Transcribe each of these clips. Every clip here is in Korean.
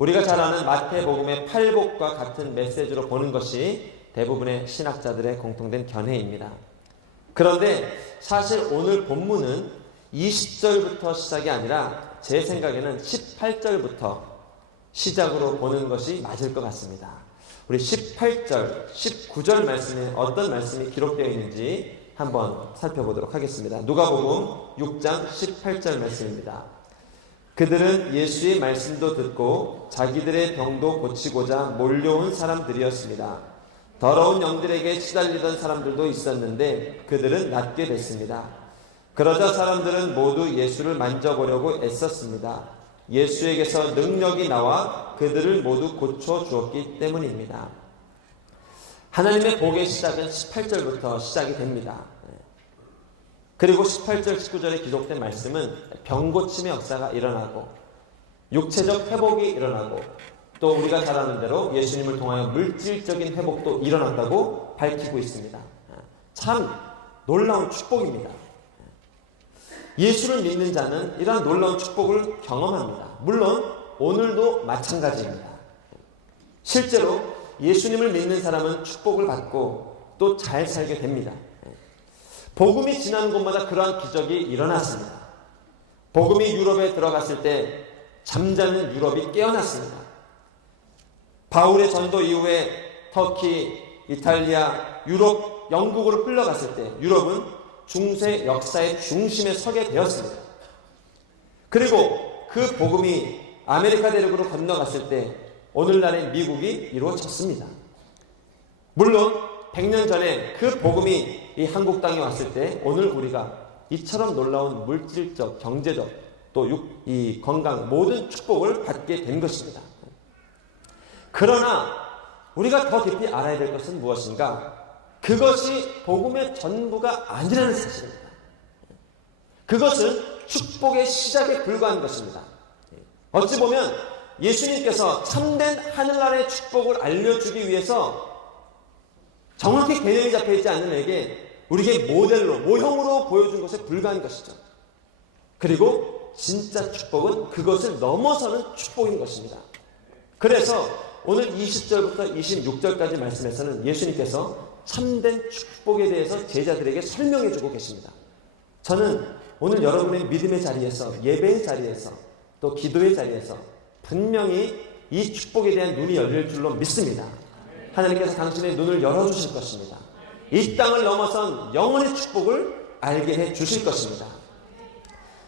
우리가 잘 아는 마태복음의 팔복과 같은 메시지로 보는 것이 대부분의 신학자들의 공통된 견해입니다. 그런데 사실 오늘 본문은 20절부터 시작이 아니라 제 생각에는 18절부터 시작으로 보는 것이 맞을 것 같습니다. 우리 18절, 19절 말씀에 어떤 말씀이 기록되어 있는지 한번 살펴보도록 하겠습니다. 누가복음 6장 18절 말씀입니다. 그들은 예수의 말씀도 듣고 자기들의 병도 고치고자 몰려온 사람들이었습니다. 더러운 영들에게 시달리던 사람들도 있었는데 그들은 낫게 됐습니다. 그러자 사람들은 모두 예수를 만져보려고 애썼습니다. 예수에게서 능력이 나와 그들을 모두 고쳐주었기 때문입니다. 하나님의 복의 시작은 18절부터 시작이 됩니다. 그리고 18절, 19절에 기록된 말씀은 병고침의 역사가 일어나고 육체적 회복이 일어나고 또 우리가 잘 아는 대로 예수님을 통하여 물질적인 회복도 일어난다고 밝히고 있습니다. 참 놀라운 축복입니다. 예수를 믿는 자는 이러한 놀라운 축복을 경험합니다. 물론 오늘도 마찬가지입니다. 실제로 예수님을 믿는 사람은 축복을 받고 또 잘 살게 됩니다. 복음이 지나는 곳마다 그러한 기적이 일어났습니다. 복음이 유럽에 들어갔을 때 잠자는 유럽이 깨어났습니다. 바울의 전도 이후에 터키, 이탈리아, 유럽, 영국으로 흘러갔을 때 유럽은 중세 역사의 중심에 서게 되었습니다. 그리고 그 복음이 아메리카 대륙으로 건너갔을 때 오늘날의 미국이 이루어졌습니다. 물론 100년 전에 그 복음이 이 한국 땅에 왔을 때 오늘 우리가 이처럼 놀라운 물질적, 경제적 또 이 건강 모든 축복을 받게 된 것입니다. 그러나 우리가 더 깊이 알아야 될 것은 무엇인가? 그것이 복음의 전부가 아니라는 사실입니다. 그것은 축복의 시작에 불과한 것입니다. 어찌 보면 예수님께서 참된 하늘나라의 축복을 알려주기 위해서 정확히 개념이 잡혀있지 않는 우리에게 우리에게 모델로, 모형으로 보여준 것에 불과한 것이죠. 그리고 진짜 축복은 그것을 넘어서는 축복인 것입니다. 그래서 오늘 20절부터 26절까지 말씀에서는 예수님께서 참된 축복에 대해서 제자들에게 설명해 주고 계십니다. 저는 오늘 여러분의 믿음의 자리에서, 예배의 자리에서, 또 기도의 자리에서 분명히 이 축복에 대한 눈이 열릴 줄로 믿습니다. 하나님께서 당신의 눈을 열어주실 것입니다. 이 땅을 넘어선 영원의 축복을 알게 해 주실 것입니다.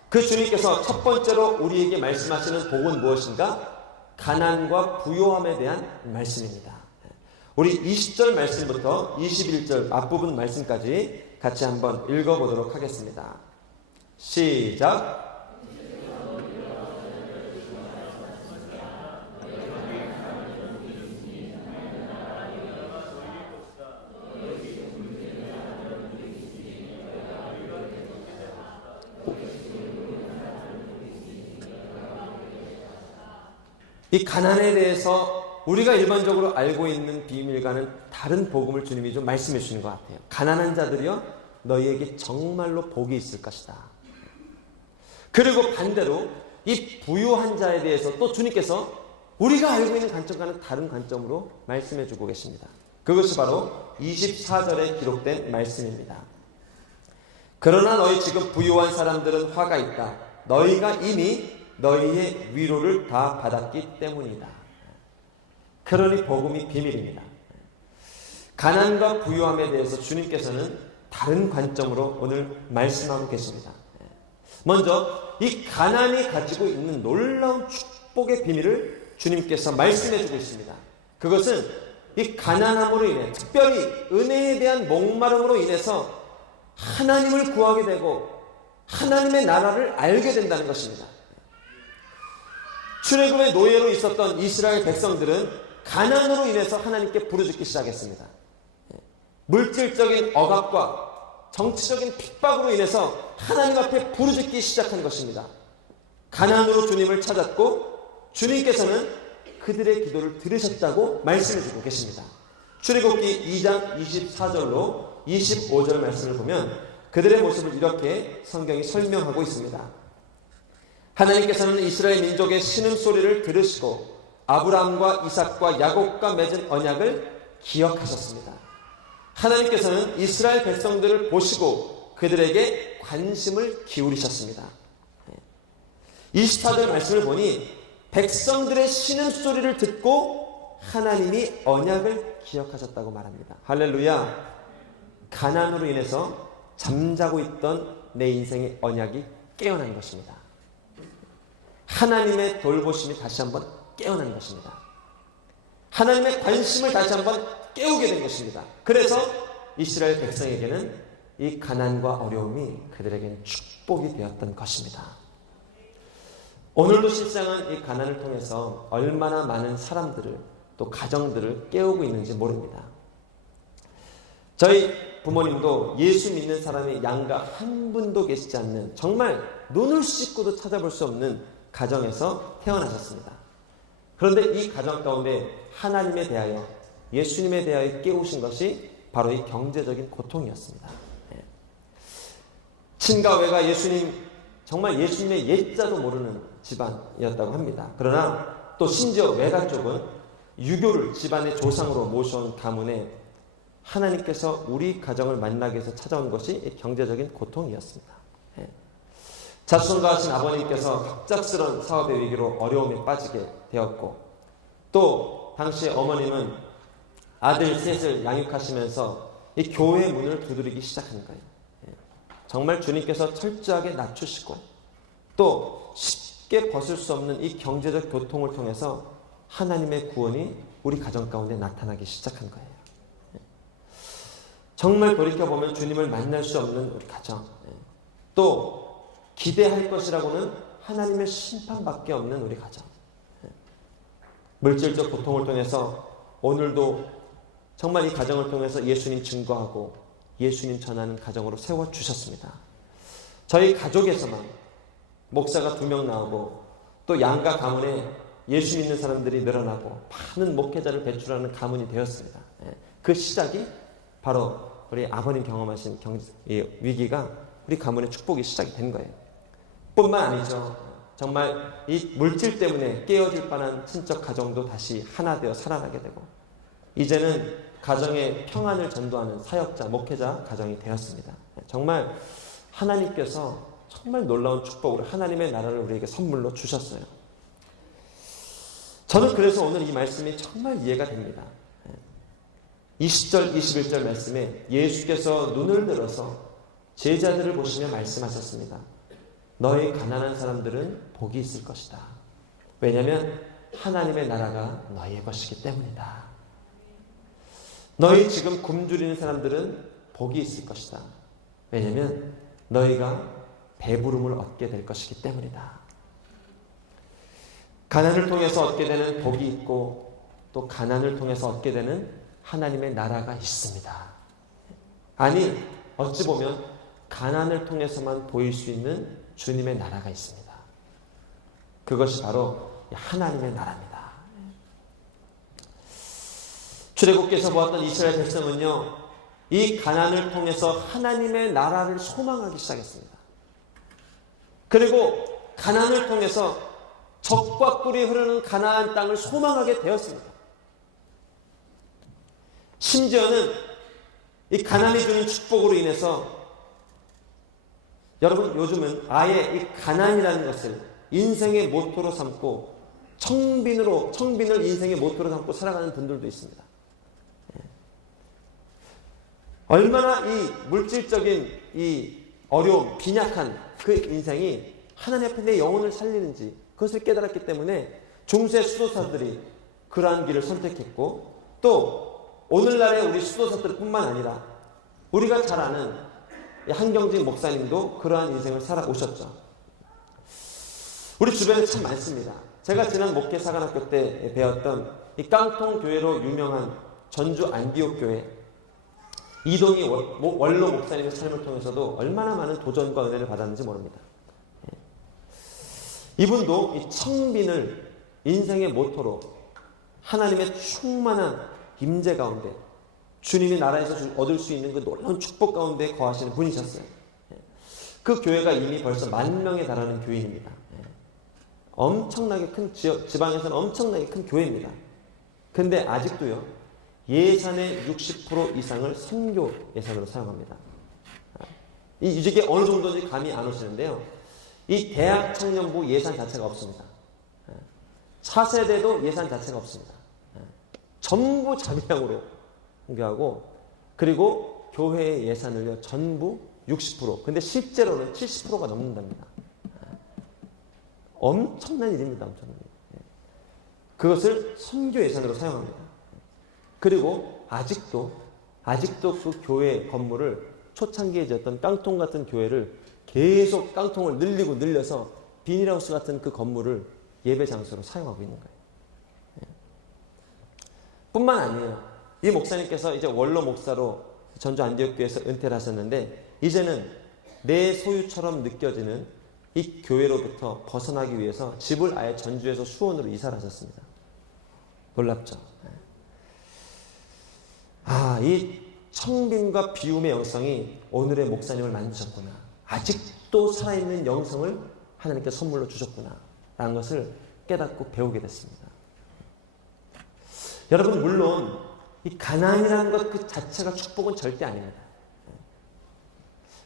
그 주님께서 첫 번째로 우리에게 말씀하시는 복은 무엇인가? 가난과 부요함에 대한 말씀입니다. 우리 20절 말씀부터 21절 앞부분 말씀까지 같이 한번 읽어보도록 하겠습니다. 시작! 이 가난에 대해서 우리가 일반적으로 알고 있는 비밀과는 다른 복음을 주님이 좀 말씀해 주시는 것 같아요. 가난한 자들이여 너희에게 정말로 복이 있을 것이다. 그리고 반대로 이 부유한 자에 대해서 또 주님께서 우리가 알고 있는 관점과는 다른 관점으로 말씀해 주고 계십니다. 그것이 바로 24절에 기록된 말씀입니다. 그러나 너희 지금 부유한 사람들은 화가 있다. 너희가 이미 너희의 위로를 다 받았기 때문이다. 그러니 복음이 비밀입니다. 가난과 부유함에 대해서 주님께서는 다른 관점으로 오늘 말씀하고 계십니다. 먼저 이 가난이 가지고 있는 놀라운 축복의 비밀을 주님께서 말씀해주고 있습니다. 그것은 이 가난함으로 인해, 특별히 은혜에 대한 목마름으로 인해서 하나님을 구하게 되고 하나님의 나라를 알게 된다는 것입니다. 출애굽의 노예로 있었던 이스라엘 백성들은 가난으로 인해서 하나님께 부르짖기 시작했습니다. 물질적인 억압과 정치적인 핍박으로 인해서 하나님 앞에 부르짖기 시작한 것입니다. 가난으로 주님을 찾았고 주님께서는 그들의 기도를 들으셨다고 말씀해주고 계십니다. 출애굽기 2장 24절로 25절 말씀을 보면 그들의 모습을 이렇게 성경이 설명하고 있습니다. 하나님께서는 이스라엘 민족의 신음소리를 들으시고 아브라함과 이삭과 야곱과 맺은 언약을 기억하셨습니다. 하나님께서는 이스라엘 백성들을 보시고 그들에게 관심을 기울이셨습니다. 24절 말씀을 보니 백성들의 신음소리를 듣고 하나님이 언약을 기억하셨다고 말합니다. 할렐루야. 가난으로 인해서 잠자고 있던 내 인생의 언약이 깨어난 것입니다. 하나님의 돌보심이 다시 한번 깨어난 것입니다. 하나님의 관심을 다시 한번 깨우게 된 것입니다. 그래서 이스라엘 백성에게는 이 가난과 어려움이 그들에게는 축복이 되었던 것입니다. 오늘도 실상은 이 가난을 통해서 얼마나 많은 사람들을 또 가정들을 깨우고 있는지 모릅니다. 저희 부모님도 예수 믿는 사람이 양가 한 분도 계시지 않는, 정말 눈을 씻고도 찾아볼 수 없는 가정에서 태어나셨습니다. 그런데 이 가정 가운데 하나님에 대하여, 예수님에 대하여 깨우신 것이 바로 이 경제적인 고통이었습니다. 친가 외가 예수님, 정말 예수님의 예자도 모르는 집안이었다고 합니다. 그러나 또 심지어 외가 쪽은 유교를 집안의 조상으로 모셔온 가문에 하나님께서 우리 가정을 만나기 위해서 찾아온 것이 경제적인 고통이었습니다. 자수성가하신 아버님께서 갑작스런 사업의 위기로 어려움에 빠지게 되었고, 또 당시 어머님은 아들 셋을 양육하시면서 이 교회의 문을 두드리기 시작한 거예요. 정말 주님께서 철저하게 낮추시고 또 쉽게 벗을 수 없는 이 경제적 고통을 통해서 하나님의 구원이 우리 가정 가운데 나타나기 시작한 거예요. 정말 돌이켜보면 주님을 만날 수 없는 우리 가정, 또 기대할 것이라고는 하나님의 심판밖에 없는 우리 가정, 물질적 고통을 통해서 오늘도 정말 이 가정을 통해서 예수님 증거하고 예수님 전하는 가정으로 세워주셨습니다. 저희 가족에서만 목사가 2명 나오고 또 양가 가문에 예수 믿는 사람들이 늘어나고 많은 목회자를 배출하는 가문이 되었습니다. 그 시작이 바로 우리 아버님 경험하신 위기가 우리 가문의 축복이 시작이 된 거예요. 뿐만 아니죠. 정말 이 물질 때문에 깨어질 뻔한 친척 가정도 다시 하나 되어 살아나게 되고, 이제는 가정의 평안을 전도하는 사역자, 목회자 가정이 되었습니다. 정말 하나님께서 정말 놀라운 축복으로 하나님의 나라를 우리에게 선물로 주셨어요. 저는 그래서 오늘 이 말씀이 정말 이해가 됩니다. 20절, 21절 말씀에 예수께서 눈을 들어서 제자들을 보시며 말씀하셨습니다. 너희 가난한 사람들은 복이 있을 것이다. 왜냐하면 하나님의 나라가 너희의 것이기 때문이다. 너희 지금 굶주리는 사람들은 복이 있을 것이다. 왜냐하면 너희가 배부름을 얻게 될 것이기 때문이다. 가난을 통해서 얻게 되는 복이 있고, 또 가난을 통해서 얻게 되는 하나님의 나라가 있습니다. 아니, 어찌 보면 가난을 통해서만 보일 수 있는 주님의 나라가 있습니다. 그것이 바로 하나님의 나라입니다. 출애굽기에서 보았던 이스라엘 백성은요, 이 가난을 통해서 하나님의 나라를 소망하기 시작했습니다. 그리고 가난을 통해서 젖과 꿀이 흐르는 가나안 땅을 소망하게 되었습니다. 심지어는 이 가난이 주는 축복으로 인해서, 여러분 요즘은 아예 이 가난이라는 것을 인생의 모토로 삼고 청빈을 인생의 모토로 삼고 살아가는 분들도 있습니다. 얼마나 이 물질적인 이 어려움, 빈약한 그 인생이 하나님 앞에 내 영혼을 살리는지 그것을 깨달았기 때문에 중세 수도사들이 그러한 길을 선택했고, 또 오늘날의 우리 수도사들 뿐만 아니라 우리가 잘 아는 한경진 목사님도 그러한 인생을 살아오셨죠. 우리 주변에 참 많습니다. 제가 지난 목회사관학교 때 배웠던 이 깡통교회로 유명한 전주 안디옥 교회 이동희 원로 목사님의 삶을 통해서도 얼마나 많은 도전과 은혜를 받았는지 모릅니다. 이분도 이 청빈을 인생의 모토로 하나님의 충만한 임재 가운데 주님이 나라에서 얻을 수 있는 그 놀라운 축복 가운데 거하시는 분이셨어요. 그 교회가 이미 벌써 10,000명에 달하는 교인입니다. 엄청나게 큰 지방에서는 엄청나게 큰 교회입니다. 근데 아직도요, 예산의 60% 이상을 선교 예산으로 사용합니다. 이게 어느 정도인지 감이 안 오시는데요. 이 대학 청년부 예산 자체가 없습니다. 차세대도 예산 자체가 없습니다. 전부 자비량으로 공개하고, 그리고 교회의 예산을요, 전부 60%. 근데 실제로는 70%가 넘는답니다. 엄청난 일입니다. 엄청난 일. 그것을 선교 예산으로 사용합니다. 그리고 아직도 그 교회 건물을, 초창기에 지었던 깡통 같은 교회를 계속 깡통을 늘려서 비닐하우스 같은 그 건물을 예배 장소로 사용하고 있는 거예요. 뿐만 아니에요. 이 목사님께서 이제 원로 목사로 전주 안디옥교회에서 은퇴를 하셨는데, 이제는 내 소유처럼 느껴지는 이 교회로부터 벗어나기 위해서 집을 아예 전주에서 수원으로 이사를 하셨습니다. 놀랍죠? 이 청빈과 비움의 영성이 오늘의 목사님을 만드셨구나. 아직도 살아있는 영성을 하나님께 선물로 주셨구나 라는 것을 깨닫고 배우게 됐습니다. 여러분, 물론 이 가난이라는 것 그 자체가 축복은 절대 아닙니다.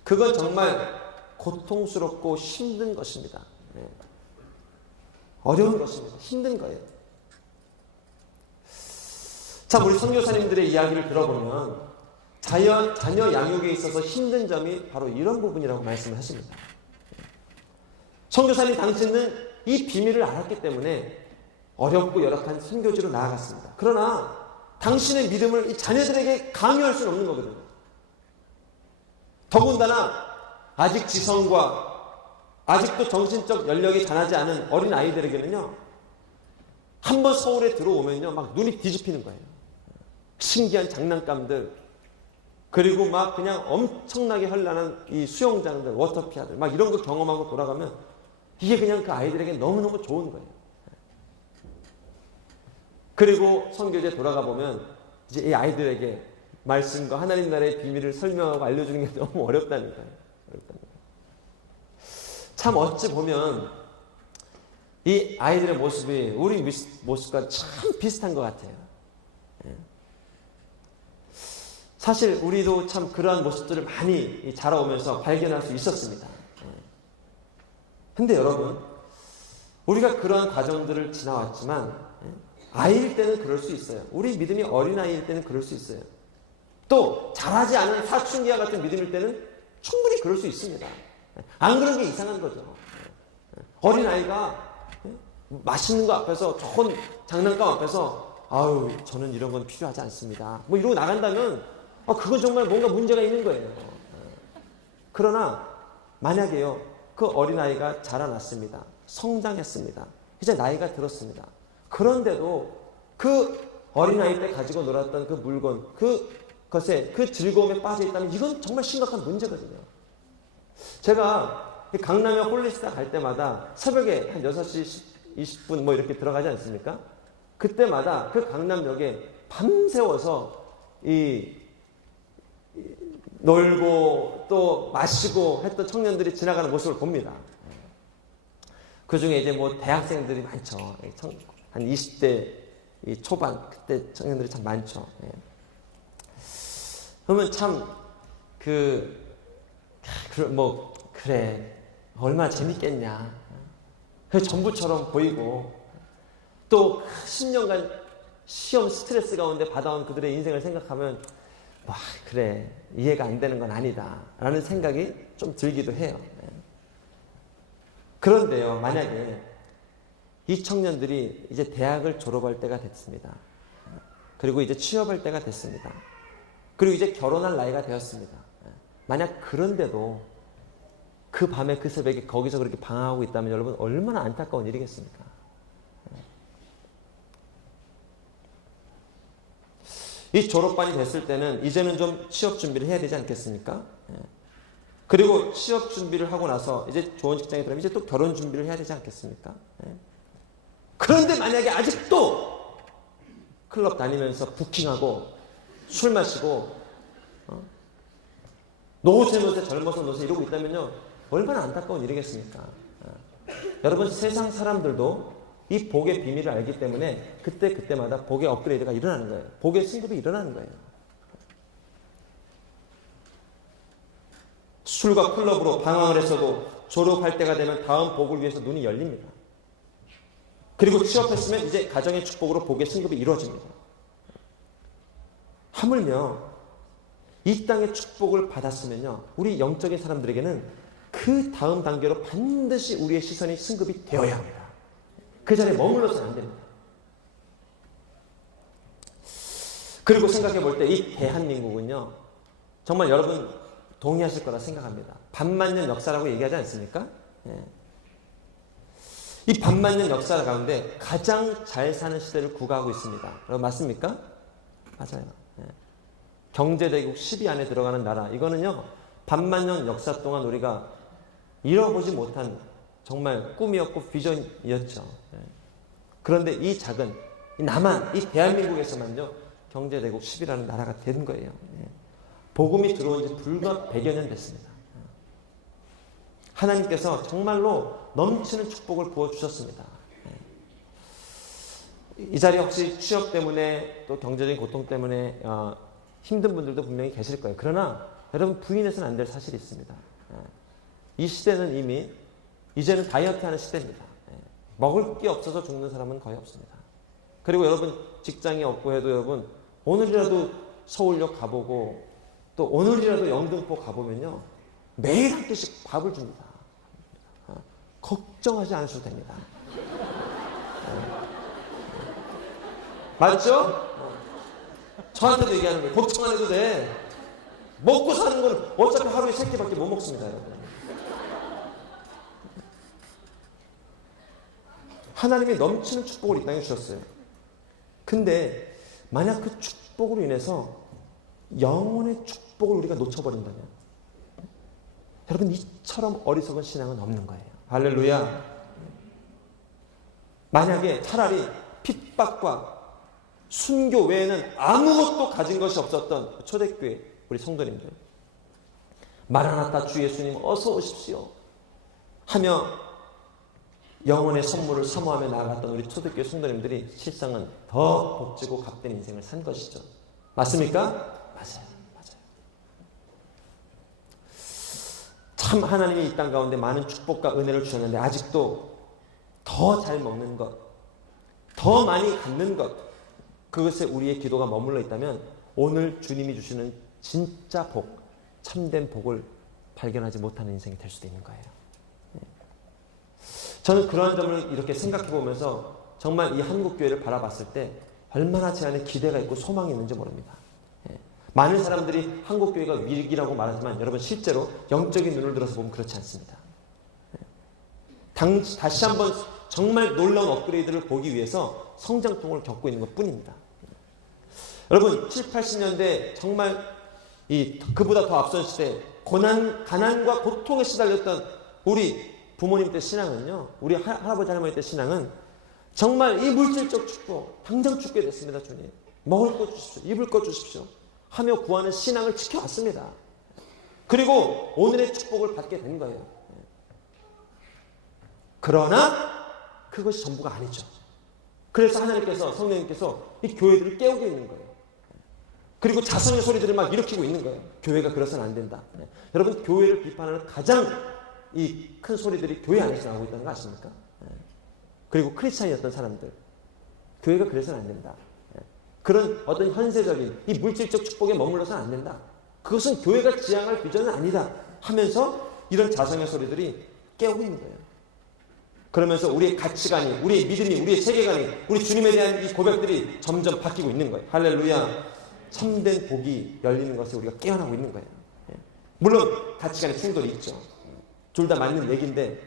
그건 정말 고통스럽고 힘든 것입니다. 어려운 것입니다. 힘든 거예요. 참, 우리 선교사님들의 이야기를 들어보면 자녀 양육에 있어서 힘든 점이 바로 이런 부분이라고 말씀을 하십니다. 선교사님 당신은 이 비밀을 알았기 때문에 어렵고 열악한 선교지로 나아갔습니다. 그러나 당신의 믿음을 이 자녀들에게 강요할 수는 없는 거거든요. 더군다나 아직 지성과 아직도 정신적 연령이 자라지 않은 어린 아이들에게는요, 한번 서울에 들어오면요, 막 눈이 뒤집히는 거예요. 신기한 장난감들, 그리고 막 그냥 엄청나게 현란한 이 수영장들, 워터피아들, 막 이런 거 경험하고 돌아가면 이게 그냥 그 아이들에게 너무너무 좋은 거예요. 그리고 선교지에 돌아가 보면 이제 이 아이들에게 말씀과 하나님 나라의 비밀을 설명하고 알려주는 게 너무 어렵다는 거예요. 참, 어찌 보면 이 아이들의 모습이 우리 모습과 참 비슷한 것 같아요. 사실 우리도 참 그러한 모습들을 많이 자라오면서 발견할 수 있었습니다. 근데 여러분, 우리가 그러한 과정들을 지나왔지만 아이일 때는 그럴 수 있어요. 우리 믿음이 어린아이일 때는 그럴 수 있어요. 또 자라지 않은 사춘기와 같은 믿음일 때는 충분히 그럴 수 있습니다. 안 그런 게 이상한 거죠. 어린아이가 맛있는 거 앞에서, 좋은 장난감 앞에서 아유, 저는 이런 건 필요하지 않습니다, 뭐 이러고 나간다면 그건 정말 뭔가 문제가 있는 거예요. 그러나 만약에요, 그 어린아이가 자라났습니다. 성장했습니다. 이제 나이가 들었습니다. 그런데도 그 어린아이 때 가지고 놀았던 그 물건, 그것에, 그 즐거움에 빠져 있다면 이건 정말 심각한 문제거든요. 제가 강남에 홀리스타 갈 때마다 새벽에 한 6시 20분 뭐 이렇게 들어가지 않습니까? 그때마다 그 강남역에 밤새워서 놀고 또 마시고 했던 청년들이 지나가는 모습을 봅니다. 그 중에 이제 뭐 대학생들이 많죠. 한 20대 초반, 그때 청년들이 참 많죠. 그러면 참, 그래, 얼마나 재밌겠냐. 그 전부처럼 보이고, 또 10년간 시험 스트레스 가운데 받아온 그들의 인생을 생각하면, 그래, 이해가 안 되는 건 아니다 라는 생각이 좀 들기도 해요. 그런데요, 만약에 이 청년들이 이제 대학을 졸업할 때가 됐습니다. 그리고 이제 취업할 때가 됐습니다. 그리고 이제 결혼할 나이가 되었습니다. 만약 그런데도 그 밤에 그 새벽에 거기서 그렇게 방황하고 있다면 여러분, 얼마나 안타까운 일이겠습니까? 이 졸업반이 됐을 때는 이제는 좀 취업 준비를 해야 되지 않겠습니까? 그리고 취업 준비를 하고 나서 이제 좋은 직장에 들어가면 이제 또 결혼 준비를 해야 되지 않겠습니까? 그런데 만약에 아직도 클럽 다니면서 부킹하고 술 마시고 노세 젊어서 노세 이러고 있다면요, 얼마나 안타까운 일이겠습니까? 여러분 세상 사람들도 이 복의 비밀을 알기 때문에 그때마다 복의 업그레이드가 일어나는 거예요. 복의 승급이 일어나는 거예요. 술과 클럽으로 방황을 했어도 졸업할 때가 되면 다음 복을 위해서 눈이 열립니다. 그리고 취업했으면 이제 가정의 축복으로 복의 승급이 이루어집니다. 하물며 이 땅의 축복을 받았으면요, 우리 영적인 사람들에게는 그 다음 단계로 반드시 우리의 시선이 승급이 되어야 합니다. 그 자리에 머물러서는 안 됩니다. 그리고 생각해 볼 때 이 대한민국은요, 정말 여러분 동의하실 거라 생각합니다. 반만년 역사라고 얘기하지 않습니까? 예. 이 반만년 역사 가운데 가장 잘 사는 시대를 구가하고 있습니다. 여러분 맞습니까? 맞아요. 예. 경제대국 10위 안에 들어가는 나라, 이거는요 반만년 역사 동안 우리가 이뤄보지 못한 정말 꿈이었고 비전이었죠. 예. 그런데 이 작은 이 남한, 이 대한민국에서만요 경제대국 10위라는 나라가 된 거예요. 예. 복음이 들어온 지 불과 100여 년 됐습니다. 하나님께서 정말로 넘치는 축복을 부어주셨습니다. 이 자리에 혹시 취업 때문에 또 경제적인 고통 때문에 힘든 분들도 분명히 계실 거예요. 그러나 여러분 부인해서는 안 될 사실이 있습니다. 이 시대는 이미 이제는 다이어트하는 시대입니다. 먹을 게 없어서 죽는 사람은 거의 없습니다. 그리고 여러분 직장이 없고 해도 여러분 오늘이라도 서울역 가보고 또 오늘이라도 영등포 가보면요 매일 한 끼씩 밥을 줍니다. 걱정하지 않으셔도 됩니다. 맞죠? 저한테도 얘기하는 거예요. 걱정 안 해도 돼. 먹고 사는 건 어차피 하루에 3끼밖에 못 먹습니다, 여러분. 하나님이 넘치는 축복을 이 땅에 주셨어요. 근데 만약 그 축복으로 인해서 영혼의 축복을 우리가 놓쳐버린다면 여러분 이처럼 어리석은 신앙은 없는 거예요. 할렐루야. 만약에 차라리 핍박과 순교 외에는 아무것도 가진 것이 없었던 초대교회 우리 성도님들, 마라나타 주 예수님 어서 오십시오 하며 영혼의 선물을 사모하며 나아갔던 우리 초대교회 성도님들이 실상은 더 복지고 값된 인생을 산 것이죠. 맞습니까? 맞아요. 참 하나님이 이 땅 가운데 많은 축복과 은혜를 주셨는데 아직도 더 잘 먹는 것, 더 많이 갖는 것, 그것에 우리의 기도가 머물러 있다면 오늘 주님이 주시는 진짜 복, 참된 복을 발견하지 못하는 인생이 될 수도 있는 거예요. 저는 그러한 점을 이렇게 생각해 보면서 정말 이 한국교회를 바라봤을 때 얼마나 제 안에 기대가 있고 소망이 있는지 모릅니다. 많은 사람들이 한국교회가 위기라고 말하지만 여러분 실제로 영적인 눈을 들어서 보면 그렇지 않습니다. 다시 한번 정말 놀라운 업그레이드를 보기 위해서 성장통을 겪고 있는 것 뿐입니다. 여러분 7, 80년대 정말 그보다 더 앞선 시대 가난과 고통에 시달렸던 우리 부모님 때 신앙은요, 우리 할아버지 할머니 때 신앙은 정말 이 물질적 축복 당장 죽게 됐습니다. 주님 먹을 것 주십시오, 입을 것 주십시오 하며 구하는 신앙을 지켜왔습니다. 그리고 오늘의 축복을 받게 된 거예요. 그러나 그것이 전부가 아니죠. 그래서 하나님께서, 성령님께서 이 교회들을 깨우고 있는 거예요. 그리고 자성의 소리들을 막 일으키고 있는 거예요. 교회가 그래서는 안 된다. 여러분 교회를 비판하는 가장 이 큰 소리들이 교회 안에서 나오고 있다는 거 아십니까? 그리고 크리스찬이었던 사람들, 교회가 그래서는 안 된다. 그런 어떤 현세적인 이 물질적 축복에 머물러서는 안 된다. 그것은 교회가 지향할 비전은 아니다 하면서 이런 자성의 소리들이 깨우고 있는 거예요. 그러면서 우리의 가치관이, 우리의 믿음이, 우리의 세계관이, 우리 주님에 대한 이 고백들이 점점 바뀌고 있는 거예요. 할렐루야. 참된 복이 열리는 것에 우리가 깨어나고 있는 거예요. 물론 가치관의 충돌이 있죠. 둘 다 맞는 얘기인데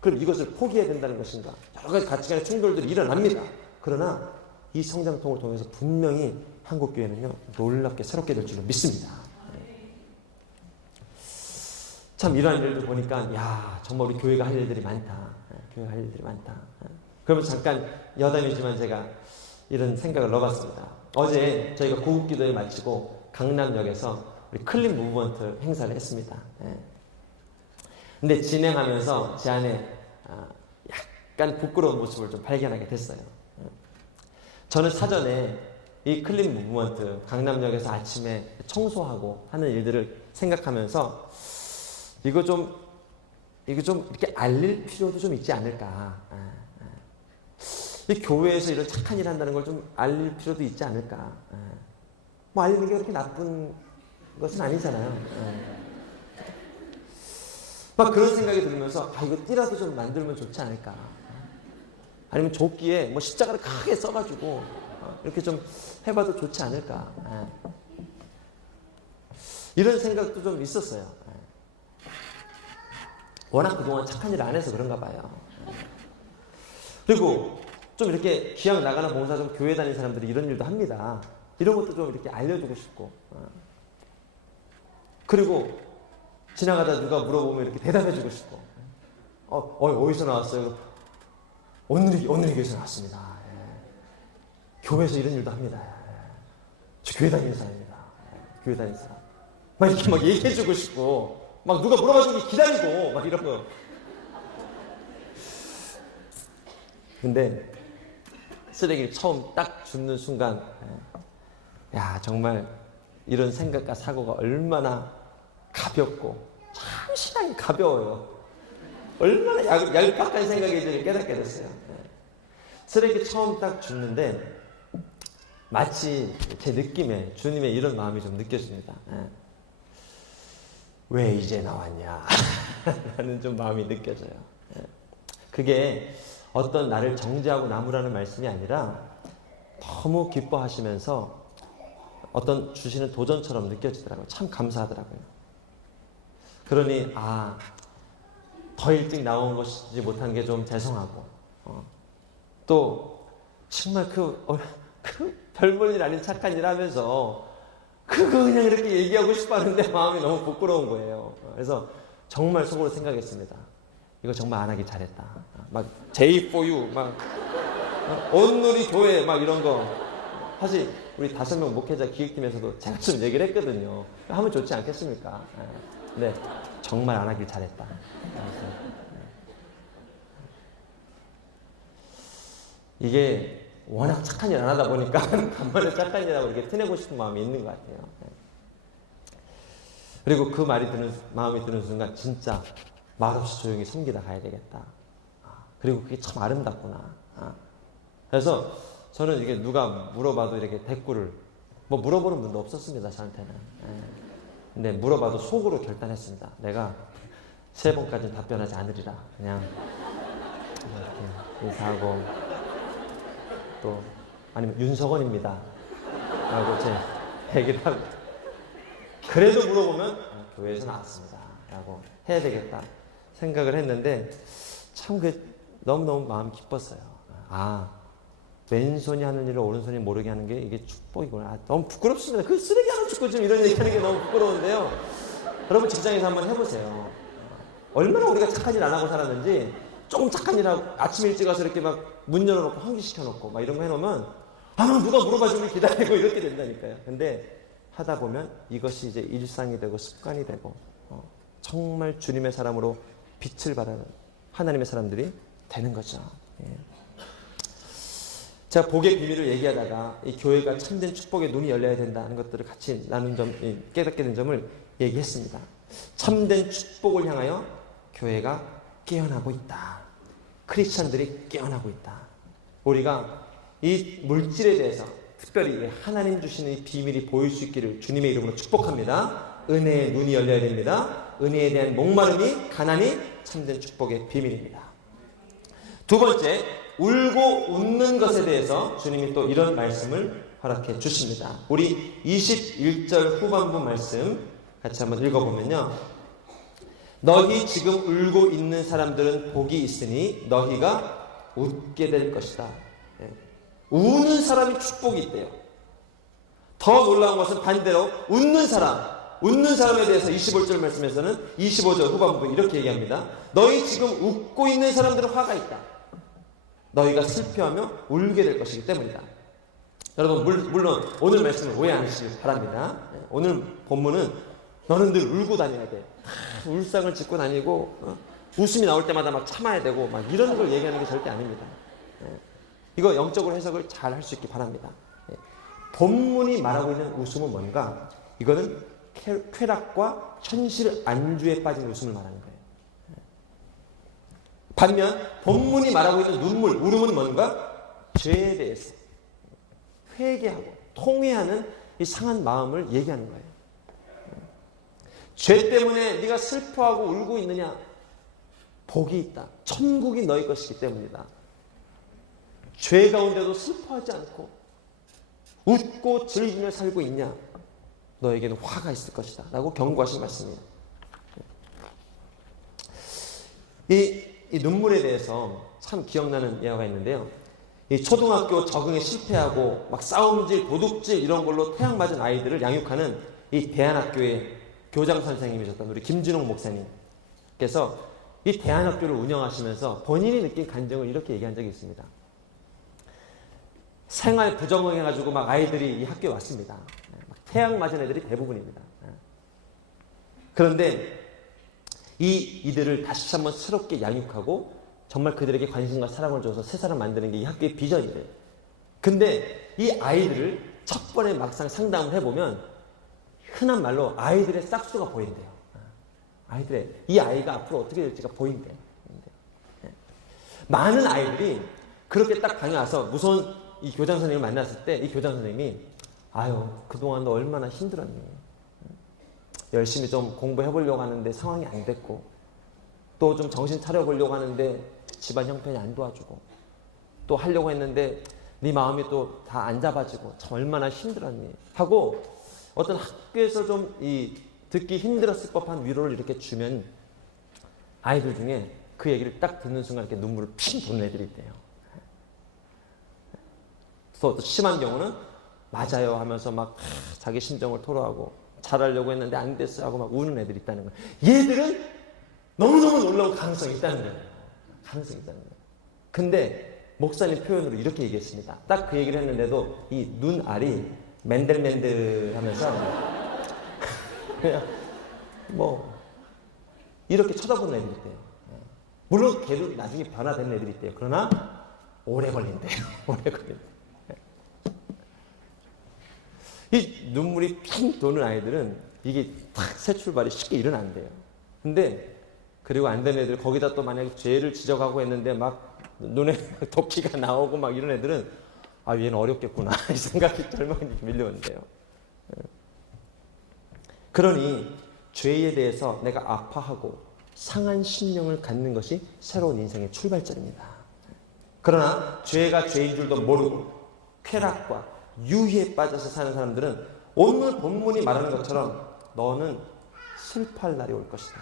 그럼 이것을 포기해야 된다는 것인가? 여러 가지 가치관의 충돌들이 일어납니다. 그러나 이 성장통을 통해서 분명히 한국교회는요 놀랍게 새롭게 될 줄로 믿습니다. 참 이러한 일들 보니까 야 정말 우리 교회가 할 일들이 많다. 교회가 할 일들이 많다. 그러면서 잠깐 여담이지만 제가 이런 생각을 넣어봤습니다. 어제 저희가 고국기도회 마치고 강남역에서 우리 클린 무브먼트 행사를 했습니다. 근데 진행하면서 제 안에 약간 부끄러운 모습을 좀 발견하게 됐어요. 저는 사전에 이 클린 무브먼트, 강남역에서 아침에 청소하고 하는 일들을 생각하면서 이거 좀 이렇게 알릴 필요도 좀 있지 않을까. 이 교회에서 이런 착한 일 한다는 걸 좀 알릴 필요도 있지 않을까. 뭐 알리는 게 그렇게 나쁜 것은 아니잖아요. 막 그런 생각이 들면서 이거 띠라도 좀 만들면 좋지 않을까. 아니면 조끼에 뭐 십자가를 크게 써가지고 이렇게 좀 해봐도 좋지 않을까. 이런 생각도 좀 있었어요. 워낙 그동안 착한 일을 안 해서 그런가 봐요. 그리고 좀 이렇게 기왕 나가는 봉사 좀 교회 다니는 사람들이 이런 일도 합니다. 이런 것도 좀 이렇게 알려주고 싶고. 그리고 지나가다 누가 물어보면 이렇게 대답해주고 싶고. 어디서 나왔어요? 오늘이 교회에서 나왔습니다. 교회에서 이런 일도 합니다. 저 교회 다니는 사람입니다. 교회 다니는 사람. 막 이렇게 막 얘기해주고 싶고. 막 누가 물어봐주기 기다리고 막 이런 거. 근데 쓰레기를 처음 딱 줍는 순간 야 정말 이런 생각과 사고가 얼마나 가볍고 참 신앙이 가벼워요. 얼마나 얄팍한 생각인지를 깨닫게 됐어요. 쓰레기 처음 딱 줍는데 마치 제 느낌에 주님의 이런 마음이 좀 느껴집니다. 왜 이제 나왔냐 라는 좀 마음이 느껴져요. 그게 어떤 나를 정죄하고 나무라는 말씀이 아니라 너무 기뻐하시면서 어떤 주시는 도전처럼 느껴지더라고요. 참 감사하더라고요. 그러니 더 일찍 나온 것이지 못한 게 좀 죄송하고 또 정말 그 별 볼 일 아닌 착한 일 하면서 그거 그냥 이렇게 얘기하고 싶어 하는데 마음이 너무 부끄러운 거예요. 그래서 정말 속으로 생각했습니다. 이거 정말 안 하길 잘했다. 막 J4U 막 온누리 교회 막 이런 거 사실 우리 5명 목회자 기획팀에서도 제가 좀 얘기를 했거든요. 하면 좋지 않겠습니까? 근데 정말 안 하길 잘했다. 이게 워낙 착한 일 안 하다 보니까 간만에 착한 일하고 이렇게 티내고 싶은 마음이 있는 것 같아요. 그리고 그 마음이 드는 순간 진짜 말없이 조용히 섬기다 가야 되겠다. 그리고 그게 참 아름답구나. 그래서 저는 이게 누가 물어봐도 이렇게 대꾸를 뭐 물어보는 분도 없었습니다. 저한테는. 근데 물어봐도 속으로 결단했습니다. 내가 3번까지는 답변하지 않으리라. 그냥 이렇게 인사하고 또 아니면 윤석원입니다. 라고 제 얘기를 하고 그래도 물어보면 교회에서 나왔습니다. 라고 해야 되겠다 생각을 했는데 참 너무너무 마음이 기뻤어요. 왼손이 하는 일을 오른손이 모르게 하는 게 이게 축복이구나. 너무 부끄럽습니다. 그 쓰레기 하나 줍고 지금 이런 얘기하는 게 너무 부끄러운데요. 여러분 직장에서 한번 해보세요. 얼마나 우리가 착한 일 안 하고 살았는지 조금 착한 일 하고 아침 일찍 와서 이렇게 막 문 열어놓고 환기시켜놓고 막 이런 거 해놓으면 누가 물어봐주길 기다리고 이렇게 된다니까요. 근데 하다 보면 이것이 이제 일상이 되고 습관이 되고 정말 주님의 사람으로 빛을 발하는 하나님의 사람들이 되는 거죠. 제가 복의 비밀을 얘기하다가 이 교회가 참된 축복의 눈이 열려야 된다는 것들을 같이 나눈 점, 깨닫게 된 점을 얘기했습니다. 참된 축복을 향하여 교회가 깨어나고 있다. 크리스찬들이 깨어나고 있다. 우리가 이 물질에 대해서 특별히 하나님 주시는 이 비밀이 보일 수 있기를 주님의 이름으로 축복합니다. 은혜의 눈이 열려야 됩니다. 은혜에 대한 목마름이 가난이 참된 축복의 비밀입니다. 두 번째, 울고 웃는 것에 대해서 주님이 또 이런 말씀을 허락해 주십니다. 우리 21절 후반부 말씀 같이 한번 읽어보면요. 너희 지금 울고 있는 사람들은 복이 있으니 너희가 웃게 될 것이다. 우는 사람이 축복이 있대요. 더 놀라운 것은 반대로 웃는 사람에 대해서 25절 말씀에서는 25절 후반부 이렇게 얘기합니다. 너희 지금 웃고 있는 사람들은 화가 있다. 너희가 슬퍼하며 울게 될 것이기 때문이다. 여러분 물론 오늘 말씀을 오해 안 하시길 바랍니다. 오늘 본문은 너는 늘 울고 다녀야 돼. 울상을 짓고 다니고 웃음이 나올 때마다 막 참아야 되고 막 이런 걸 얘기하는 게 절대 아닙니다. 이거 영적으로 해석을 잘 할 수 있기 바랍니다. 본문이 말하고 있는 웃음은 뭔가? 이거는 쾌락과 현실 안주에 빠진 웃음을 말하는 거예요. 반면 본문이 말하고 있는 눈물, 울음은 뭔가? 죄에 대해서 회개하고 통회하는 이 상한 마음을 얘기하는 거예요. 죄 때문에 네가 슬퍼하고 울고 있느냐? 복이 있다. 천국이 너희 것이기 때문이다. 죄 가운데도 슬퍼하지 않고 웃고 즐기며 살고 있냐? 너에게는 화가 있을 것이다 라고 경고하신 말씀이에요. 이 눈물에 대해서 참 기억나는 예화가 있는데요. 이 초등학교 적응에 실패하고 막 싸움질, 도둑질 이런 걸로 태양 맞은 아이들을 양육하는 이 대안학교의 교장 선생님이셨던 우리 김진홍 목사님께서 이 대안학교를 운영하시면서 본인이 느낀 감정을 이렇게 얘기한 적이 있습니다. 생활 부정응해가지고 막 아이들이 이 학교에 왔습니다. 막 태양 맞은 애들이 대부분입니다. 그런데 이들을 다시 한번 새롭게 양육하고 정말 그들에게 관심과 사랑을 줘서 새 사람 만드는 게 이 학교의 비전이래요. 근데 이 아이들을 첫 번에 막상 상담을 해보면 흔한 말로 아이들의 싹수가 보인대요. 이 아이가 앞으로 어떻게 될지가 보인대요. 많은 아이들이 그렇게 딱 방에 와서 무서운 이 교장 선생님을 만났을 때 이 교장 선생님이 아유 그동안 너 얼마나 힘들었니? 열심히 좀 공부해보려고 하는데 상황이 안 됐고 또 좀 정신 차려보려고 하는데 집안 형편이 안 도와주고 또 하려고 했는데 네 마음이 또 다 안 잡아지고 참 얼마나 힘들었니? 하고 어떤 학교에서 좀 듣기 힘들었을 법한 위로를 이렇게 주면 아이들 중에 그 얘기를 딱 듣는 순간 이렇게 눈물을 핑 도는 애들이 있대요. 또 심한 경우는 맞아요 하면서 막 자기 심정을 토로하고 잘하려고 했는데 안 됐어 하고 막 우는 애들이 있다는 거예요. 얘들은 너무너무 놀라운 가능성이 있다는 거예요. 가능성이 있다는 거예요. 근데 목사님 표현으로 이렇게 얘기했습니다. 딱 그 얘기를 했는데도 이 눈알이 맨들맨들 하면서 그냥 뭐 이렇게 쳐다보는 애들이 있대요. 물론 걔도 나중에 변화된 애들이 있대요. 그러나 오래 걸린대요. 오래 걸린대요. 이 눈물이 핑 도는 아이들은 이게 탁 새 출발이 쉽게 일어난대요. 근데 그리고 안 되는 애들 거기다 또 만약에 죄를 지적하고 했는데 막 눈에 도끼가 나오고 막 이런 애들은 아 얘는 어렵겠구나 이 생각이 절망이 밀려온대요. 그러니 죄에 대해서 내가 아파하고 상한 심령을 갖는 것이 새로운 인생의 출발점입니다. 그러나 죄가 죄인 줄도 모르고 쾌락과 유희에 빠져서 사는 사람들은 오늘 본문이 말하는 것처럼 너는 슬퍼할 날이 올 것이다.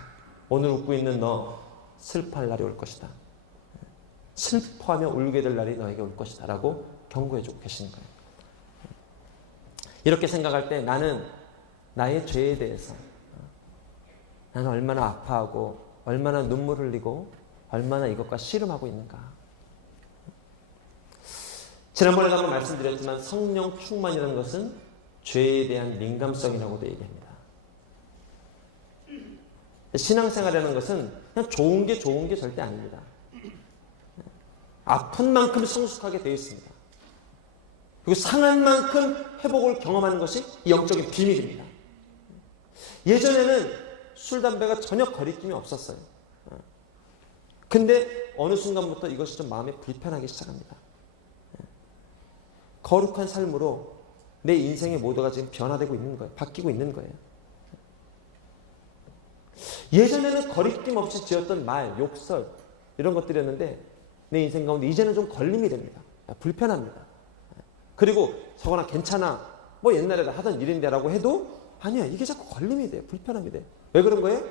오늘 웃고 있는 너 슬퍼할 날이 올 것이다. 슬퍼하며 울게 될 날이 너에게 올 것이다 라고 경고해주고 계시는 거예요. 이렇게 생각할 때 나는 나의 죄에 대해서 나는 얼마나 아파하고 얼마나 눈물 흘리고 얼마나 이것과 씨름하고 있는가. 지난번에도 한번 말씀드렸지만 성령 충만이라는 것은 죄에 대한 민감성이라고도 얘기합니다. 신앙생활이라는 것은 그냥 좋은 게 절대 아닙니다. 아픈 만큼 성숙하게 되어 있습니다. 그리고 상한 만큼 회복을 경험하는 것이 영적인 비밀입니다. 예전에는 술, 담배가 전혀 거리낌이 없었어요. 근데 어느 순간부터 이것이 좀 마음에 불편하기 시작합니다. 거룩한 삶으로 내 인생의 모두가 지금 변화되고 있는 거예요. 바뀌고 있는 거예요. 예전에는 거리낌 없이 지었던 말, 욕설 이런 것들이었는데 내 인생 가운데 이제는 좀 걸림이 됩니다. 불편합니다. 그리고 서거나 괜찮아 뭐 옛날에 하던 일인데 라고 해도 아니야 이게 자꾸 걸림이 돼요. 불편함이 돼요. 왜 그런 거예요?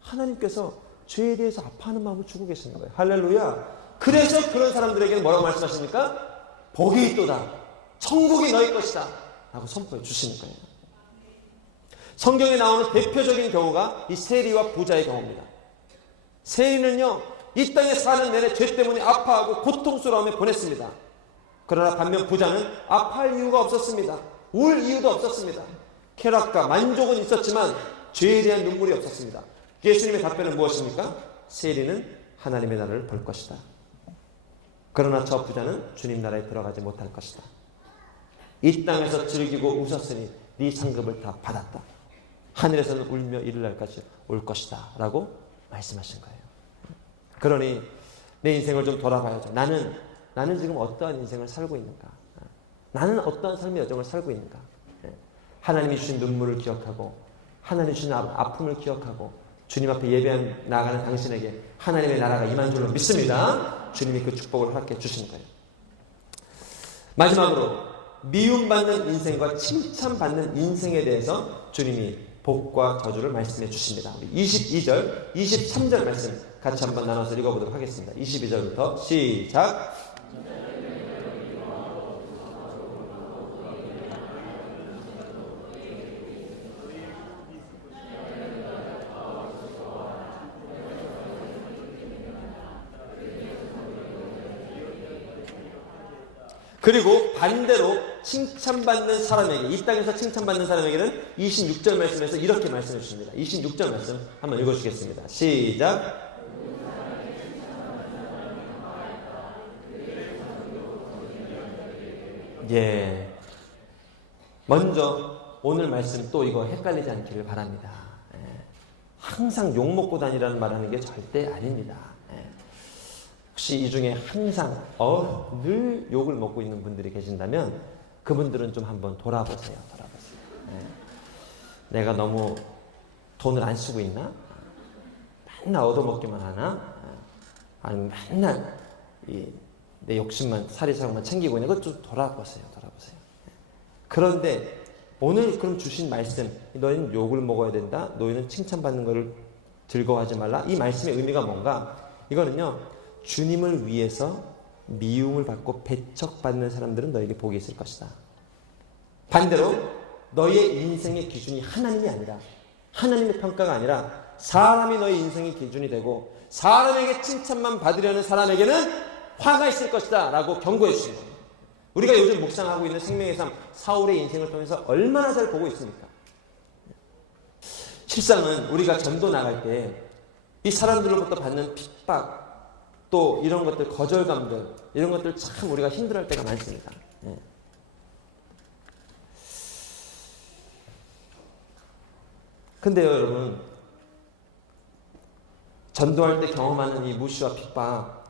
하나님께서 죄에 대해서 아파하는 마음을 주고 계시는 거예요. 할렐루야. 그래서 그런 사람들에게는 뭐라고 말씀하십니까? 복이 있도다. 천국이 너희 것이다. 라고 선포해 주시는 거예요. 성경에 나오는 대표적인 경우가 이 세리와 부자의 경우입니다. 세리는요, 이 땅에 사는 내내 죄 때문에 아파하고 고통스러움에 보냈습니다. 그러나 반면 부자는 아파할 이유가 없었습니다. 울 이유도 없었습니다. 쾌락과 만족은 있었지만 죄에 대한 눈물이 없었습니다. 예수님의 답변은 무엇입니까? 세리는 하나님의 나라를 볼 것이다. 그러나 저 부자는 주님 나라에 들어가지 못할 것이다. 이 땅에서 즐기고 웃었으니 네 상급을 다 받았다. 하늘에서는 울며 이를 날까지 올 것이다 라고 말씀하신 거예요. 그러니 내 인생을 좀 돌아봐야죠. 나는 지금 어떠한 인생을 살고 있는가? 나는 어떠한 삶의 여정을 살고 있는가? 하나님이 주신 눈물을 기억하고 하나님이 주신 아픔을 기억하고 주님 앞에 예배한 나아가는 당신에게 하나님의 나라가 임한 줄로 믿습니다. 주님이 그 축복을 허락해 주신 거예요. 마지막으로 미움받는 인생과 칭찬받는 인생에 대해서 주님이 복과 저주를 말씀해 주십니다. 22절, 23절 말씀 같이 한번 나눠서 읽어보도록 하겠습니다. 22절부터 시작. 그리고 반대로 칭찬받는 사람에게, 이 땅에서 칭찬받는 사람에게는 26절 말씀에서 이렇게 말씀해 주십니다. 26절 말씀 한번 읽어주겠습니다. 시작. 예. 먼저 오늘 말씀 또 이거 헷갈리지 않기를 바랍니다. 항상 욕 먹고 다니라는 말하는 게 절대 아닙니다. 혹시 이 중에 항상 늘 욕을 먹고 있는 분들이 계신다면 그분들은 좀 한번 돌아보세요. 내가 너무 돈을 안 쓰고 있나? 맨날 얻어먹기만 하나? 아니면 맨날 내 욕심만 사리사욕만 챙기고 있는 것 좀 돌아보세요. 그런데 오늘 그럼 주신 말씀, 너희는 욕을 먹어야 된다, 너희는 칭찬받는 것을 즐거워하지 말라, 이 말씀의 의미가 뭔가? 이거는요, 주님을 위해서 미움을 받고 배척받는 사람들은 너에게 복이 있을 것이다. 반대로 너의 인생의 기준이 하나님이 아니라, 하나님의 평가가 아니라 사람이 너의 인생의 기준이 되고 사람에게 칭찬만 받으려는 사람에게는 화가 있을 것이다 라고 경고해 주십니다. 우리가 요즘 묵상하고 있는 생명의 삶, 사울의 인생을 통해서 얼마나 잘 보고 있습니까? 실상은 우리가 전도 나갈 때 이 사람들로부터 받는 핍박, 또 이런 것들, 거절감들, 이런 것들 참 우리가 힘들어할 때가 많습니다. 근데요, 여러분, 전도할 때 경험하는 이 무시와 핍박,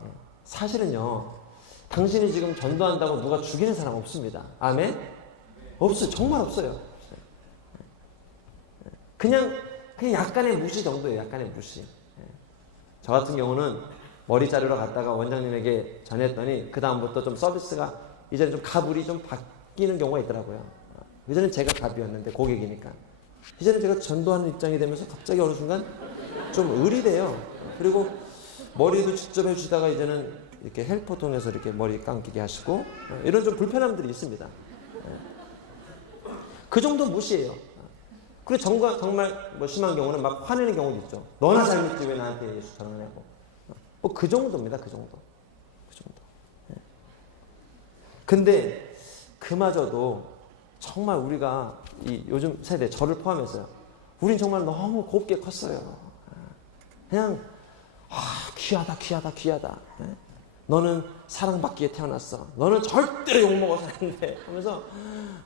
사실은요, 당신이 지금 전도한다고 누가 죽이는 사람 없습니다. 아멘? 없어요. 정말 없어요. 그냥 약간의 무시 정도예요. 약간의 무시. 저 같은 경우는 머리 자르러 갔다가 원장님에게 전했더니 그 다음부터 좀 서비스가 이제는 좀 갑을이 좀 바뀌는 경우가 있더라고요. 예전엔 제가 갑이었는데 고객이니까. 이제는 제가 전도하는 입장이 되면서 갑자기 어느 순간 좀 을이 돼요. 그리고 머리도 직접 해주다가 이제는 이렇게 헬퍼 통해서 이렇게 머리 감기게 하시고 이런 좀 불편함들이 있습니다. 그 정도 무시해요. 그리고 정말 뭐 심한 경우는 막 화내는 경우도 있죠. 너나 잘못지 왜 나한테 예수 전하냐고. 뭐 그 정도입니다. 그 정도. 근데 그마저도 정말 우리가 이 요즘 세대, 저를 포함해서요, 우린 정말 너무 곱게 컸어요. 그냥 귀하다. 너는 사랑받기에 태어났어. 너는 절대로 욕먹어서 안 돼. 하면서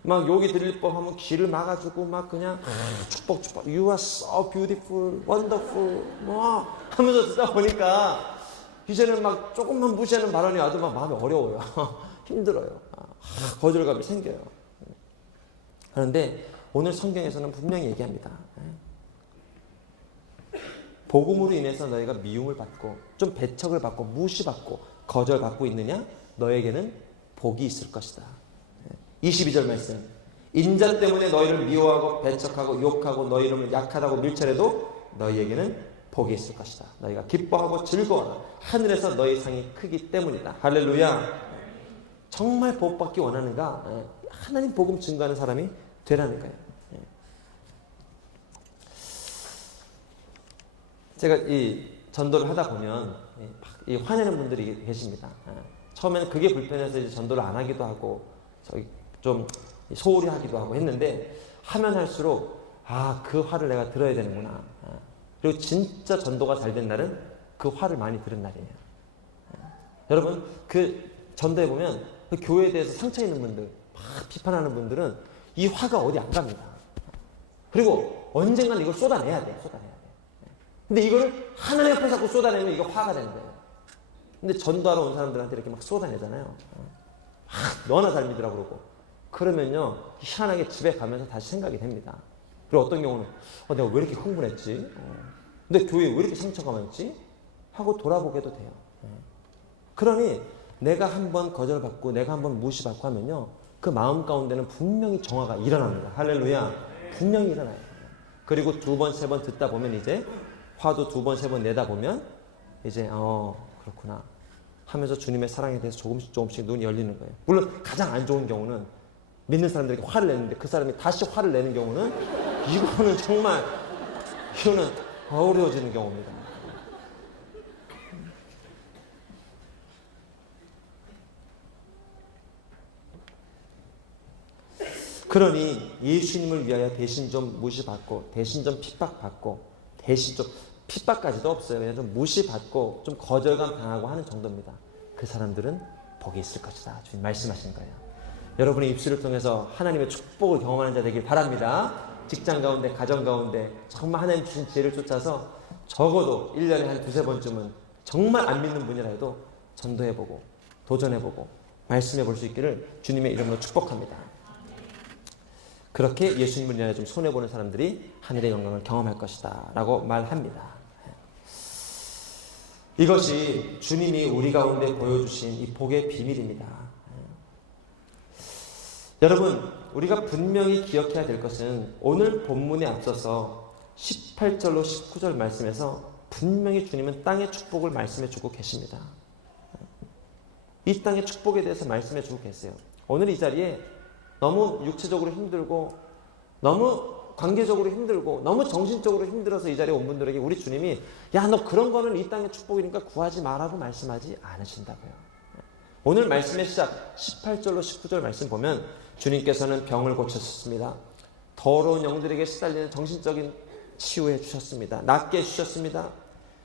막 욕이 들릴 법하면 귀를 막아주고 막 그냥 축복. You are so beautiful, wonderful. 뭐 하면서 듣다 보니까 이제는 막 조금만 무시하는 발언이 와도 막 마음이 어려워요. 힘들어요. 거절감이 생겨요. 그런데 오늘 성경에서는 분명히 얘기합니다. 복음으로 인해서 너희가 미움을 받고 좀 배척을 받고 무시받고 거절받고 있느냐? 너에게는 복이 있을 것이다. 22절 말씀. 인자 때문에 너희를 미워하고 배척하고 욕하고 너희 이름을 약하다고 밀쳐내도 너희에게는 복이 있을 것이다. 너희가 기뻐하고 즐거워하라. 하늘에서 너희 상이 크기 때문이다. 할렐루야. 정말 복받기 원하는가? 하나님 복음 증거하는 사람이 되라는 거예요. 제가 이 전도를 하다 보면 이 화내는 분들이 계십니다. 처음에는 그게 불편해서 이제 전도를 안 하기도 하고 좀 소홀히 하기도 하고 했는데 하면 할수록 그 화를 내가 들어야 되는구나. 그리고 진짜 전도가 잘 된 날은 그 화를 많이 들은 날이에요. 여러분 그 전도에 보면 그 교회에 대해서 상처 있는 분들, 막 비판하는 분들은 이 화가 어디 안 갑니다. 그리고 언젠간 이걸 쏟아내야 돼요. 근데 이거를 하나님 앞에 자꾸 쏟아내면 이거 화가 되는 거예요. 근데 전도하러 온 사람들한테 이렇게 막 쏟아내잖아요. 너나 잘 믿으라고 그러고. 그러면요, 희한하게 집에 가면서 다시 생각이 됩니다. 그리고 어떤 경우는, 내가 왜 이렇게 흥분했지? 근데 교회에 왜 이렇게 상처가 많지? 하고 돌아보게도 돼요. 그러니 내가 한번 거절받고 내가 한번 무시받고 하면요, 그 마음 가운데는 분명히 정화가 일어납니다. 할렐루야. 분명히 일어나요. 그리고 2번, 3번 듣다 보면 이제 화도 2번, 3번 내다 보면 이제 그렇구나 하면서 주님의 사랑에 대해서 조금씩 눈이 열리는 거예요. 물론 가장 안 좋은 경우는 믿는 사람들에게 화를 내는데 그 사람이 다시 화를 내는 경우는 이거는 정말 어려워지는 경우입니다. 그러니 예수님을 위하여 대신 좀 무시받고 대신 좀 핍박받고 대신 좀 핍박까지도 없어요. 그냥 좀 무시받고 좀 거절감 당하고 하는 정도입니다. 그 사람들은 복이 있을 것이다. 주님 말씀하신 거예요. 여러분의 입술을 통해서 하나님의 축복을 경험하는 자 되길 바랍니다. 직장 가운데, 가정 가운데 정말 하나님 주신 지혜를 쫓아서 적어도 1년에 한 2-3번쯤은 정말 안 믿는 분이라도 전도해보고 도전해보고 말씀해볼 수 있기를 주님의 이름으로 축복합니다. 그렇게 예수님을 위하여 좀 손해보는 사람들이 하늘의 영광을 경험할 것이다 라고 말합니다. 이것이 주님이 우리 가운데 보여주신 이 복의 비밀입니다. 여러분, 우리가 분명히 기억해야 될 것은 오늘 본문에 앞서서 18절로 19절 말씀에서 분명히 주님은 땅의 축복을 말씀해 주고 계십니다. 이 땅의 축복에 대해서 말씀해 주고 계세요. 오늘 이 자리에 너무 육체적으로 힘들고 너무 관계적으로 힘들고 너무 정신적으로 힘들어서 이 자리에 온 분들에게 우리 주님이 야, 너 그런 거는 이 땅의 축복이니까 구하지 마라고 말씀하지 않으신다고요. 오늘 말씀의 시작 18절로 19절 말씀 보면 주님께서는 병을 고쳤습니다. 더러운 영들에게 시달리는 정신적인 치유해 주셨습니다. 낫게 해주셨습니다.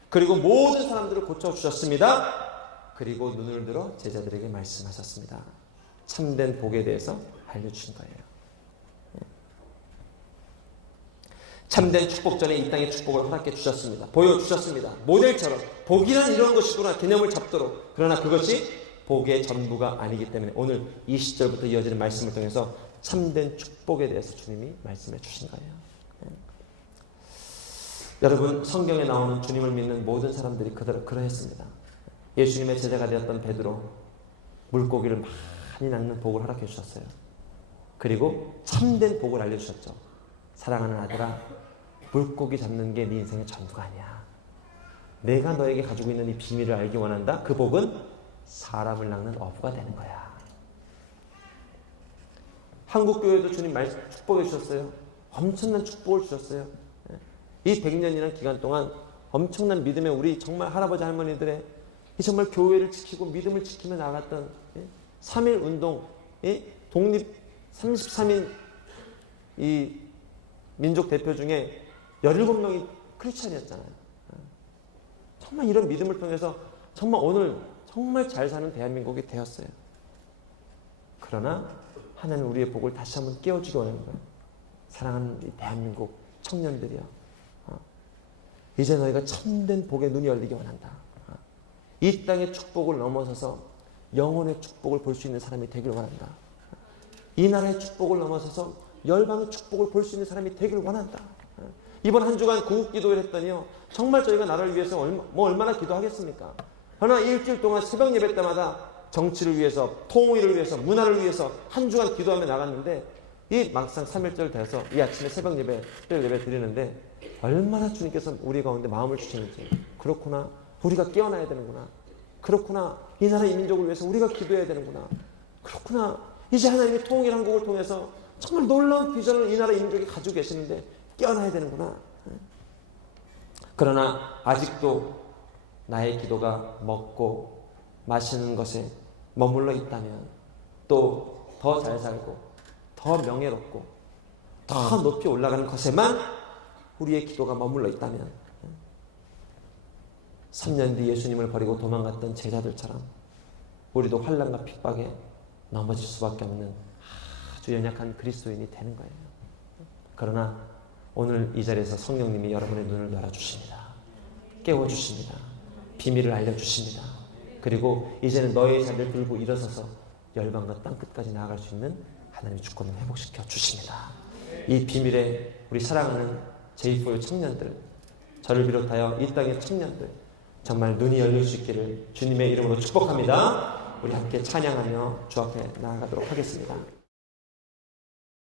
그리고 모든 사람들을 고쳐주셨습니다. 그리고 눈을 들어 제자들에게 말씀하셨습니다. 참된 복에 대해서 알려주신 거예요. 참된 축복 전에 이 땅의 축복을 허락해 주셨습니다. 보여주셨습니다. 모델처럼 복이란 이런 것이구나 개념을 잡도록. 그러나 그것이 복의 전부가 아니기 때문에 오늘 20절부터 이어지는 말씀을 통해서 참된 축복에 대해서 주님이 말씀해 주신 거예요. 여러분, 성경에 나오는 주님을 믿는 모든 사람들이 그러했습니다. 예수님의 제자가 되었던 베드로 물고기를 많이 낚는 복을 허락해 주셨어요. 그리고 참된 복을 알려주셨죠. 사랑하는 아들아, 물고기 잡는 게 네 인생의 전부가 아니야. 내가 너에게 가지고 있는 이 비밀을 알기 원한다. 그 복은 사람을 낚는 어부가 되는 거야. 한국교회도 주님 축복해 주셨어요. 엄청난 축복을 주셨어요. 이 100년이라는 기간 동안 엄청난 믿음의 우리 정말 할아버지 할머니들의 이 정말 교회를 지키고 믿음을 지키며 나갔던 3.1 운동, 독립 33인 이 민족 대표 중에 17명이 크리스찬이었잖아요. 정말 이런 믿음을 통해서 정말 오늘 정말 잘 사는 대한민국이 되었어요. 그러나 하나님 우리의 복을 다시 한번 깨워주기 원하는 거예요. 사랑하는 이 대한민국 청년들이요. 이제 너희가 참된 복에 눈이 열리기 원한다. 이 땅의 축복을 넘어서서 영혼의 축복을 볼 수 있는 사람이 되길 원한다. 이 나라의 축복을 넘어서서 열방의 축복을 볼 수 있는 사람이 되길 원한다. 이번 한 주간 구국기도를 했더니요, 정말 저희가 나라를 위해서 얼마나 기도하겠습니까? 그러나 일주일 동안 새벽 예배 때마다 정치를 위해서, 통일을 위해서, 문화를 위해서 한 주간 기도하며 나갔는데 이 막상 3일절 돼서 이 아침에 새벽 예배, 특별 예배 드리는데 얼마나 주님께서 우리 가운데 마음을 주시는지. 그렇구나, 우리가 깨어나야 되는구나. 그렇구나, 이 나라 이 민족을 위해서 우리가 기도해야 되는구나. 그렇구나, 이제 하나님이 통일 한국을 통해서 정말 놀라운 비전을 이 나라 이 민족이 가지고 계시는데 깨어나야 되는구나. 그러나 아직도 나의 기도가 먹고 마시는 것에 머물러 있다면, 또 더 잘 살고 더 명예롭고 더 높이 올라가는 것에만 우리의 기도가 머물러 있다면 3년 뒤 예수님을 버리고 도망갔던 제자들처럼 우리도 환난과 핍박에 넘어질 수밖에 없는 아주 연약한 그리스도인이 되는 거예요. 그러나 오늘 이 자리에서 성령님이 여러분의 눈을 열어주십니다. 깨워주십니다. 비밀을 알려주십니다. 그리고 이제는 너의 자리를 들고 일어서서 열방과 땅끝까지 나아갈 수 있는 하나님의 주권을 회복시켜 주십니다. 이 비밀에 우리 사랑하는 제4의 청년들, 저를 비롯하여 이 땅의 청년들 정말 눈이 열릴 수 있기를 주님의 이름으로 축복합니다. 우리 함께 찬양하며 주 앞에 나아가도록 하겠습니다.